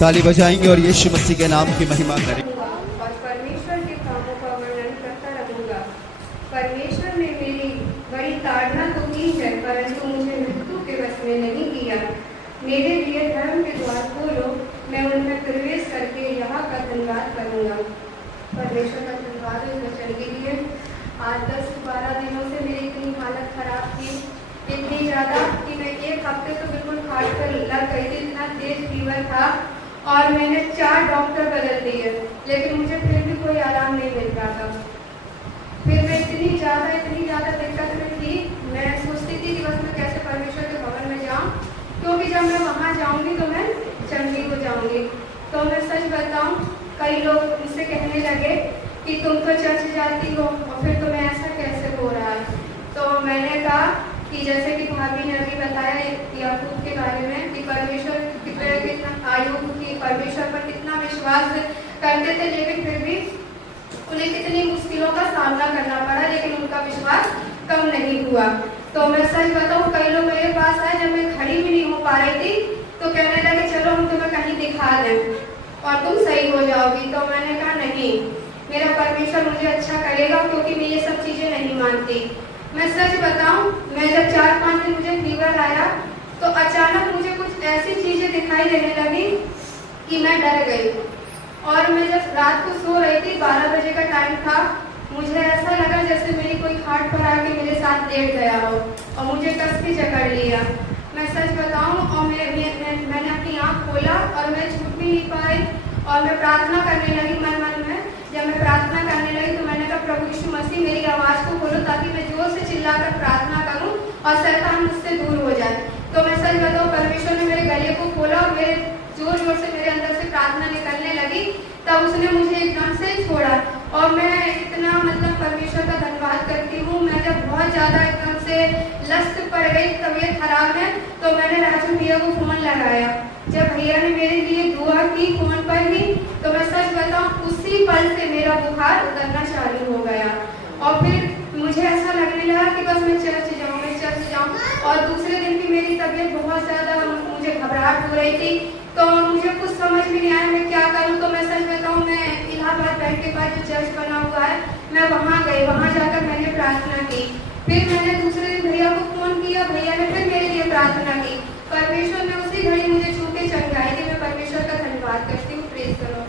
ताली बजाएंगे और यीशु मसीह के नाम की महिमा करेंगे। और परमेश्वर के कामों का वर्णन करता रहूंगा। परमेश्वर ने मेरी बड़ी ताड़ना तो की है, परंतु मुझे मृत्यु के वश में नहीं किया। मेरे लिए धर्म के द्वार खोलो, मैं उनमें प्रवेश करके यहाँ का धन्यवाद करूंगा। परमेश्वर का धन्यवाद इस वचन के लिए। आज 10-12 दिनों से मेरी इतनी हालत खराब थी, इतनी ज़्यादा कि मैं एक हफ्ते तो बिल्कुल खाट कर लग गई थी, इतना तेज फीवर था और मैंने 4 डॉक्टर बदल दिए, लेकिन मुझे फिर भी कोई आराम नहीं मिल रहा था। फिर मैं इतनी ज़्यादा दिक्कत में थी, मैं सोचती थी कि बस मैं कैसे परमेश्वर के भवन में जाऊँ, क्योंकि जब मैं वहाँ जाऊँगी तो मैं चंगी हो जाऊँगी। तो मैं सच बताऊँ, कई लोग मुझसे कहने लगे कि तुम तो चर्च जाती हो और फिर तुम्हें ऐसा कैसे हो रहा है। तो मैंने कहा कि जैसे कि भाभी ने अभी बताया याकूब के बारे में कि परमेश्वर कितना आयुब की परमेश्वर पर कितना विश्वास करते थे, लेकिन फिर भी उन्हें कितनी मुश्किलों का सामना करना पड़ा, लेकिन उनका विश्वास कम नहीं हुआ। तो मैं सच बताऊं, कई लोग मेरे पास आए, जब मैं खड़ी भी नहीं हो पा रही थी तो कहने लगे चलो हम तुम्हें कहीं दिखा दें और तुम सही हो जाओगी। तो मैंने कहा नहीं, मेरा परमेश्वर मुझे अच्छा करेगा, क्योंकि मैं ये सब चीज़ें नहीं मानती। मैं सच बताऊं, मैं जब 4-5 दिन मुझे फीवर आया तो अचानक मुझे कुछ ऐसी चीज़ें दिखाई देने लगी कि मैं डर गई। और मैं जब रात को सो रही थी, 12 बजे का टाइम था, मुझे ऐसा लगा जैसे मेरी कोई खाट पर आके मेरे साथ लेट गया हो और मुझे कस के जकड़ लिया। मैं सच बताऊं, और मैंने अपनी आँख खोला और मैं छूट भी नहीं पाई और मैं प्रार्थना करने लगी मन में। जब मैं प्रार्थना करने लगी तो मैंने कहा प्रभु यीशु मसीह मेरी आवाज़ को खोलो, ताकि मैं जोर से चिल्लाकर प्रार्थना करूं और शैतान मुझसे दूर हो जाए। तो मैं सच बताऊं, परमेश्वर ने मेरे गले को खोला और मेरे जोर से मेरे अंदर से प्रार्थना निकलने लगी। तब उसने मुझे एकदम से छोड़ा और मैं इतना परमेश्वर का धन्यवाद करती हूँ। मैं जब बहुत ज़्यादा एकदम से लस्त पड़ गई, तबीयत खराब है, तो मैंने राजू भैया को फ़ोन लगाया। जब भैया ने मेरे लिए दुआ की फ़ोन पर ही, तो मैं सच बताऊँ उसी पल से मेरा बुखार उतरना चालू हो गया और फिर मुझे ऐसा लगने लगा कि बस मैं चर्च जाऊँ। और दूसरे दिन भी मेरी तबीयत बहुत ज़्यादा, मुझे घबराहट हो रही थी, तो मुझे कुछ समझ भी नहीं आया मैं क्या करूँ। तो मैं सच बताऊँ, मैं इलाहाबाद बैंक के पास जो चर्च बना हुआ है, मैं वहाँ गई, वहाँ जाकर मैंने प्रार्थना की। फिर मैंने दूसरे दिन भैया को फ़ोन किया, भैया ने फिर मेरे लिए प्रार्थना की। परमेश्वर ने उसी घड़ी मुझे छू के चंगाई दी। मैं परमेश्वर का धन्यवाद करती हूँ। प्रेज़ करो।